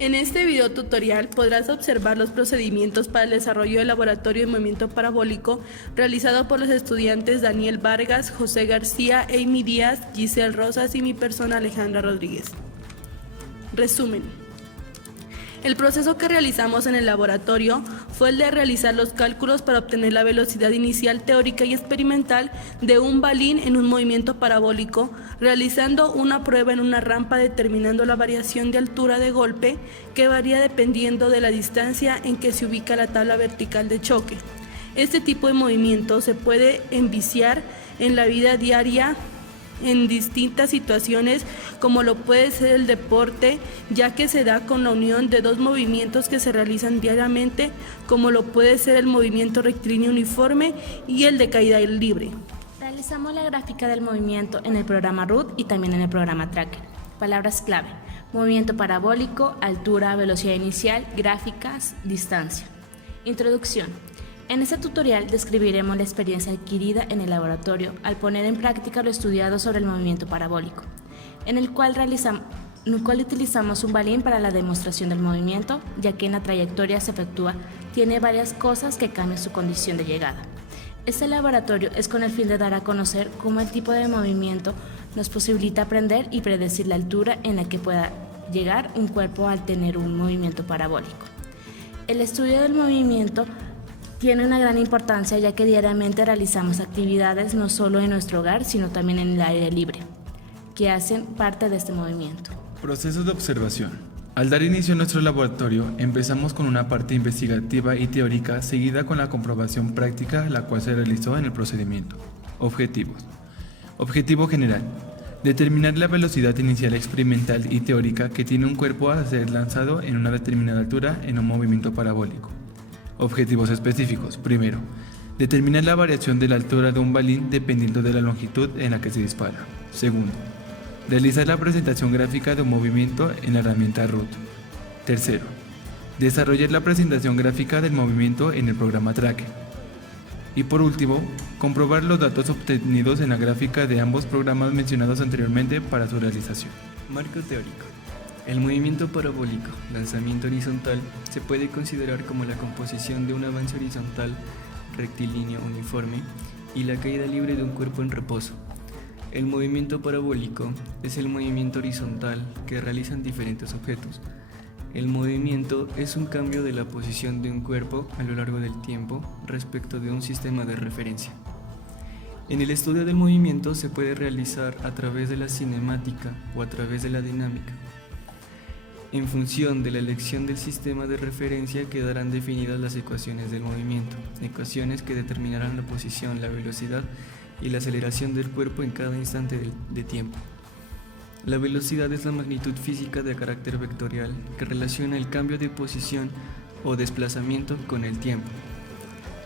En este video tutorial podrás observar los procedimientos para el desarrollo del laboratorio de movimiento parabólico realizado por los estudiantes Daniel Vargas, José García, Amy Díaz, Giselle Rosas y mi persona Alejandra Rodríguez. Resumen. El proceso que realizamos en el laboratorio fue el de realizar los cálculos para obtener la velocidad inicial teórica y experimental de un balín en un movimiento parabólico, realizando una prueba en una rampa determinando la variación de altura de golpe que varía dependiendo de la distancia en que se ubica la tabla vertical de choque. Este tipo de movimiento se puede enviciar en la vida diaria en distintas situaciones, como lo puede ser el deporte, ya que se da con la unión de dos movimientos que se realizan diariamente, como lo puede ser el movimiento rectilíneo uniforme y el de caída libre. Realizamos la gráfica del movimiento en el programa RUT y también en el programa Tracker. Palabras clave: movimiento parabólico, altura, velocidad inicial, gráficas, distancia. Introducción. En este tutorial describiremos la experiencia adquirida en el laboratorio al poner en práctica lo estudiado sobre el movimiento parabólico, en el cual utilizamos un balín para la demostración del movimiento, ya que en la trayectoria se efectúa tiene varias cosas que cambian su condición de llegada. Este laboratorio es con el fin de dar a conocer cómo el tipo de movimiento nos posibilita aprender y predecir la altura en la que pueda llegar un cuerpo al tener un movimiento parabólico. El estudio del movimiento tiene una gran importancia, ya que diariamente realizamos actividades no solo en nuestro hogar, sino también en el aire libre, que hacen parte de este movimiento. Procesos de observación. Al dar inicio a nuestro laboratorio, empezamos con una parte investigativa y teórica, seguida con la comprobación práctica, la cual se realizó en el procedimiento. Objetivos. Objetivo general: determinar la velocidad inicial experimental y teórica que tiene un cuerpo al ser lanzado en una determinada altura en un movimiento parabólico. Objetivos específicos. Primero, determinar la variación de la altura de un balín dependiendo de la longitud en la que se dispara. Segundo, realizar la presentación gráfica de un movimiento en la herramienta RUT. Tercero, desarrollar la presentación gráfica del movimiento en el programa Tracker. Y por último, comprobar los datos obtenidos en la gráfica de ambos programas mencionados anteriormente para su realización. Marco teórico. El movimiento parabólico, lanzamiento horizontal, se puede considerar como la composición de un avance horizontal, rectilíneo uniforme, y la caída libre de un cuerpo en reposo. El movimiento parabólico es el movimiento horizontal que realizan diferentes objetos. El movimiento es un cambio de la posición de un cuerpo a lo largo del tiempo respecto de un sistema de referencia. En el estudio del movimiento se puede realizar a través de la cinemática o a través de la dinámica. En función de la elección del sistema de referencia quedarán definidas las ecuaciones del movimiento, ecuaciones que determinarán la posición, la velocidad y la aceleración del cuerpo en cada instante de tiempo. La velocidad es la magnitud física de carácter vectorial que relaciona el cambio de posición o desplazamiento con el tiempo.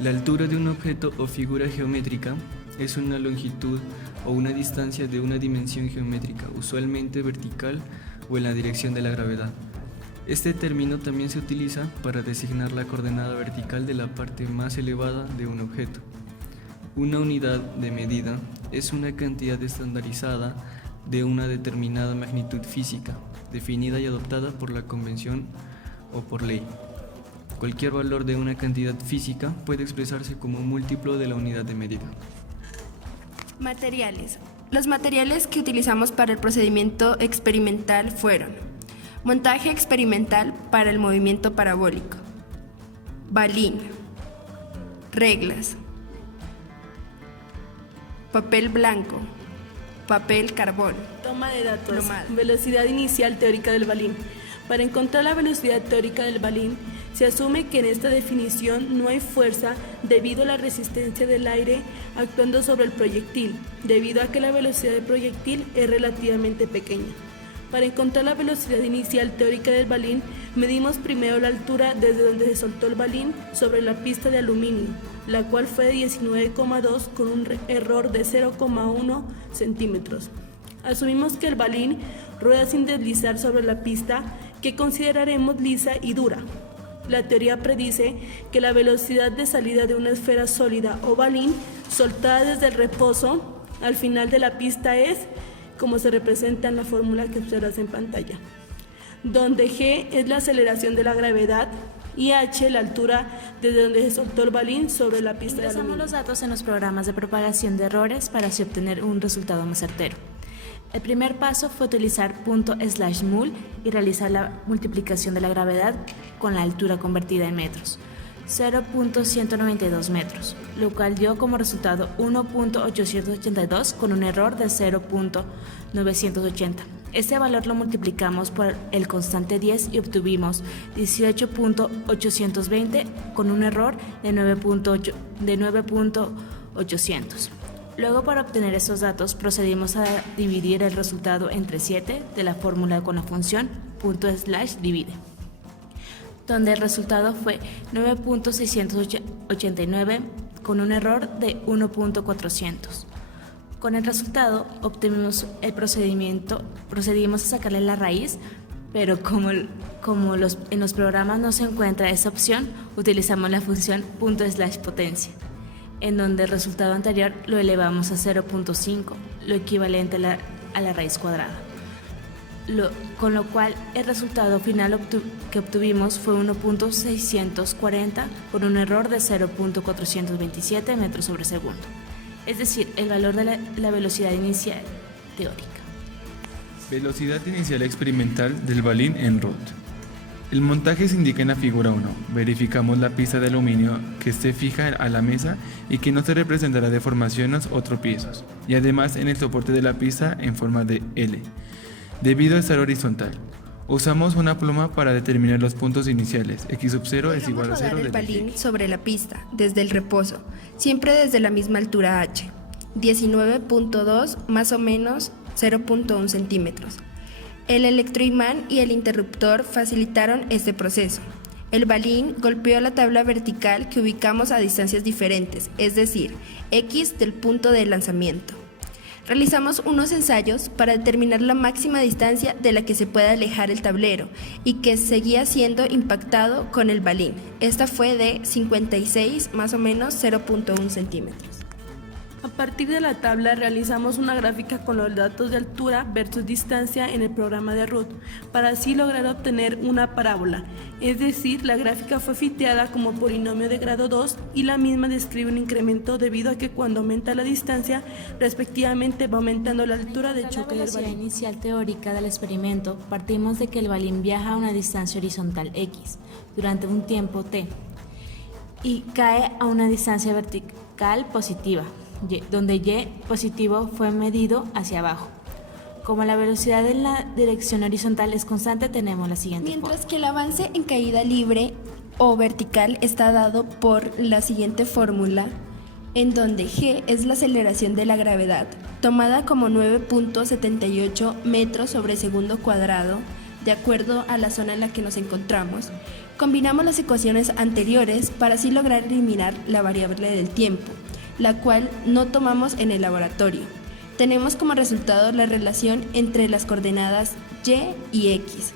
La altura de un objeto o figura geométrica es una longitud o una distancia de una dimensión geométrica, usualmente vertical o en la dirección de la gravedad. Este término también se utiliza para designar la coordenada vertical de la parte más elevada de un objeto. Una unidad de medida es una cantidad estandarizada de una determinada magnitud física, definida y adoptada por la convención o por ley. Cualquier valor de una cantidad física puede expresarse como un múltiplo de la unidad de medida. Materiales. Los materiales que utilizamos para el procedimiento experimental fueron: montaje experimental para el movimiento parabólico, balín, reglas, papel blanco, papel carbón. Toma de datos. Plomada. Velocidad inicial teórica del balín. Para encontrar la velocidad teórica del balín, se asume que en esta definición no hay fuerza debido a la resistencia del aire actuando sobre el proyectil, debido a que la velocidad del proyectil es relativamente pequeña. Para encontrar la velocidad inicial teórica del balín, medimos primero la altura desde donde se soltó el balín sobre la pista de aluminio, la cual fue de 19,2 con un error de 0,1 centímetros. Asumimos que el balín rueda sin deslizar sobre la pista, que consideraremos lisa y dura. La teoría predice que la velocidad de salida de una esfera sólida o balín soltada desde el reposo al final de la pista es como se representa en la fórmula que observas en pantalla. donde g es la aceleración de la gravedad y h la altura desde donde se soltó el balín sobre la pista de Ingresamos aluminio. los datos en los programas de propagación de errores para así obtener un resultado más certero. El primer paso fue utilizar ./mul y realizar la multiplicación de la gravedad con la altura convertida en metros, 0.192 metros, lo cual dio como resultado 1.882 con un error de 0.980. Este valor lo multiplicamos por el constante 10 y obtuvimos 18.820 con un error de 9.800. Luego, para obtener estos datos, procedimos a dividir el resultado entre 7 de la fórmula con la función ./divide, donde el resultado fue 9.689 con un error de 1.400. Con el resultado obtuvimos el procedimos a sacarle la raíz, pero como en los programas no se encuentra esa opción, utilizamos la función ./potencia, en donde el resultado anterior lo elevamos a 0.5, lo equivalente a la raíz cuadrada. Con lo cual el resultado final que obtuvimos fue 1.640 con un error de 0.427 metros sobre segundo, es decir, el valor de la velocidad inicial teórica. Velocidad inicial experimental del balín en RUT. El montaje se indica en la figura 1. Verificamos la pista de aluminio que esté fija a la mesa y que no se representará deformaciones o tropiezos, y además en el soporte de la pista en forma de L, debido a estar horizontal. Usamos una pluma para determinar los puntos iniciales. X sub 0 es igual a 0 el de balín X. sobre la pista, desde el reposo, siempre desde la misma altura h, 19.2 más o menos 0.1 centímetros. El electroimán y el interruptor facilitaron este proceso. El balín golpeó la tabla vertical que ubicamos a distancias diferentes, es decir, X del punto de lanzamiento. Realizamos unos ensayos para determinar la máxima distancia de la que se puede alejar el tablero y que seguía siendo impactado con el balín. Esta fue de 56 más o menos 0.1 centímetros. A partir de la tabla realizamos una gráfica con los datos de altura versus distancia en el programa de RUT, para así lograr obtener una parábola, es decir, la gráfica fue fiteada como polinomio de grado 2 y la misma describe un incremento debido a que cuando aumenta la distancia, respectivamente va aumentando la altura de choque la del velocidad balín. inicial teórica del experimento, partimos de que el balín viaja a una distancia horizontal x durante un tiempo t y cae a una distancia vertical positiva, donde y positivo fue medido hacia abajo. Como la velocidad en la dirección horizontal es constante, tenemos la siguiente Mientras que el avance en caída libre o vertical está dado por la siguiente fórmula, en donde g es la aceleración de la gravedad, tomada como 9.78 metros sobre segundo cuadrado, de acuerdo a la zona en la que nos encontramos. Combinamos las ecuaciones anteriores para así lograr eliminar la variable del tiempo, la cual no tomamos en el laboratorio. Tenemos como resultado la relación entre las coordenadas y y x,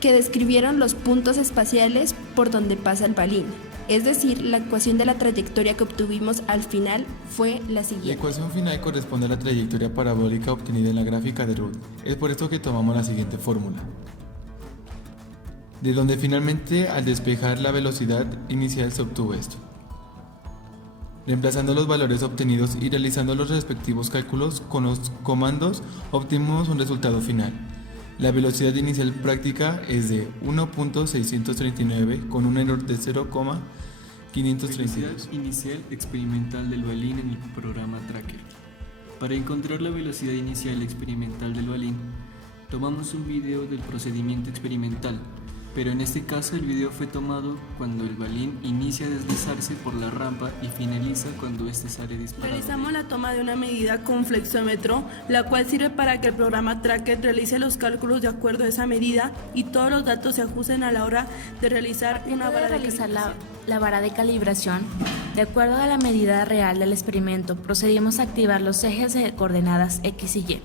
que describieron los puntos espaciales por donde pasa el balín. Es decir, la ecuación de la trayectoria que obtuvimos al final fue la La siguiente. ecuación final corresponde a la trayectoria parabólica obtenida en la gráfica de RUT. Es por esto que tomamos la siguiente fórmula, de donde finalmente al despejar la velocidad inicial se obtuvo esto. Reemplazando los valores obtenidos y realizando los respectivos cálculos con los comandos, obtenemos un resultado final. La velocidad inicial práctica es de 1.639 con un error de 0,532. Velocidad inicial experimental del balín en el programa Tracker. Para encontrar la velocidad inicial experimental del balín, tomamos un video del procedimiento experimental, pero en este caso el video fue tomado cuando el balín inicia a deslizarse por la rampa y finaliza cuando este sale disparado. Realizamos la toma de una medida con flexómetro, la cual sirve para que el programa Tracker realice los cálculos de acuerdo a esa medida y todos los datos se ajusten a la hora de realizar una vara de realizar calibración. la vara de calibración. De acuerdo a la medida real del experimento, procedimos a activar los ejes de coordenadas X y Y,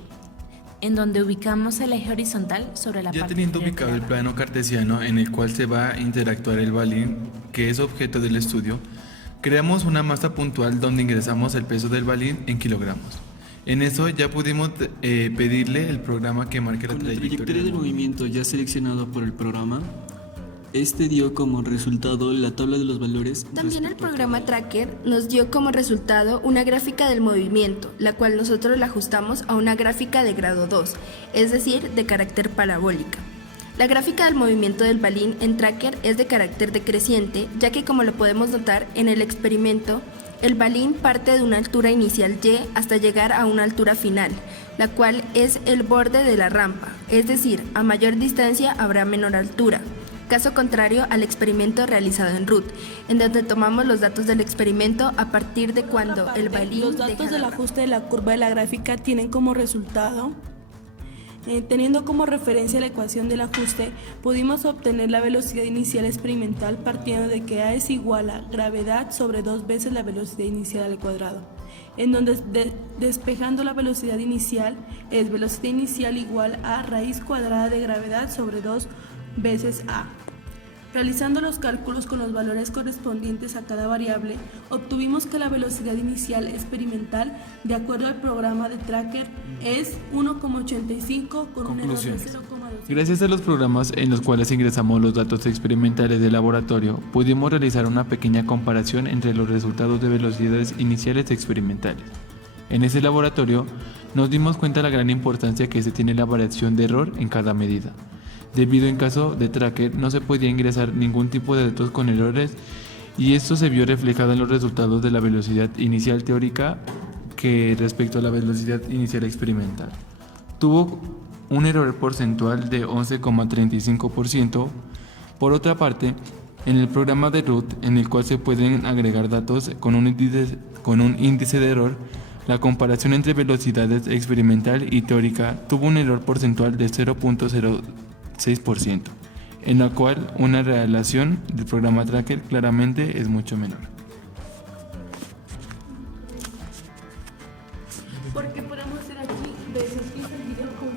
en donde ubicamos el eje horizontal sobre la Ya parte teniendo inferior ubicado de el la plano cartesiano en el cual se va a interactuar el balín, que es objeto del estudio, creamos una masa puntual donde ingresamos el peso del balín en kilogramos. En eso ya pudimos pedirle el programa que marque la Con la trayectoria trayectoria del movimiento ya seleccionado por el programa, este dio como resultado la tabla de los valores. También el respecto a programa Tracker nos dio como resultado una gráfica del movimiento, la cual nosotros la ajustamos a una gráfica de grado 2, es decir, de carácter parabólica. La gráfica del movimiento del balín en Tracker es de carácter decreciente, ya que como lo podemos notar en el experimento, el balín parte de una altura inicial y hasta llegar a una altura final, la cual es el borde de la rampa, es decir, a mayor distancia habrá menor altura. Caso contrario al experimento realizado en RUT, en donde tomamos los datos del experimento a partir de cuando el balín Los deja datos la del rampa. ajuste de la curva de la gráfica tienen como resultado, teniendo como referencia la ecuación del ajuste, pudimos obtener la velocidad inicial experimental partiendo de que A es igual a gravedad sobre 2 veces la velocidad inicial al cuadrado, en donde despejando la velocidad inicial es velocidad inicial igual a raíz cuadrada de gravedad sobre 2 veces A. Realizando los cálculos con los valores correspondientes a cada variable, obtuvimos que la velocidad inicial experimental, de acuerdo al programa de Tracker, es 1,85 con un error de Conclusiones. 0,2. Gracias a los programas en los cuales ingresamos los datos experimentales del laboratorio, pudimos realizar una pequeña comparación entre los resultados de velocidades iniciales experimentales. En ese laboratorio nos dimos cuenta de la gran importancia que se tiene la variación de error en cada medida, debido en caso de Tracker no se podía ingresar ningún tipo de datos con errores y esto se vio reflejado en los resultados de la velocidad inicial teórica que respecto a la velocidad inicial experimental. Tuvo un error porcentual de 11,35%. Por otra parte, en el programa de RUT, en el cual se pueden agregar datos con un índice de error, la comparación entre velocidades experimental y teórica tuvo un error porcentual de 0,06%, en la cual una relación del programa Tracker claramente es mucho menor. Porque podemos hacer aquí veces y el video con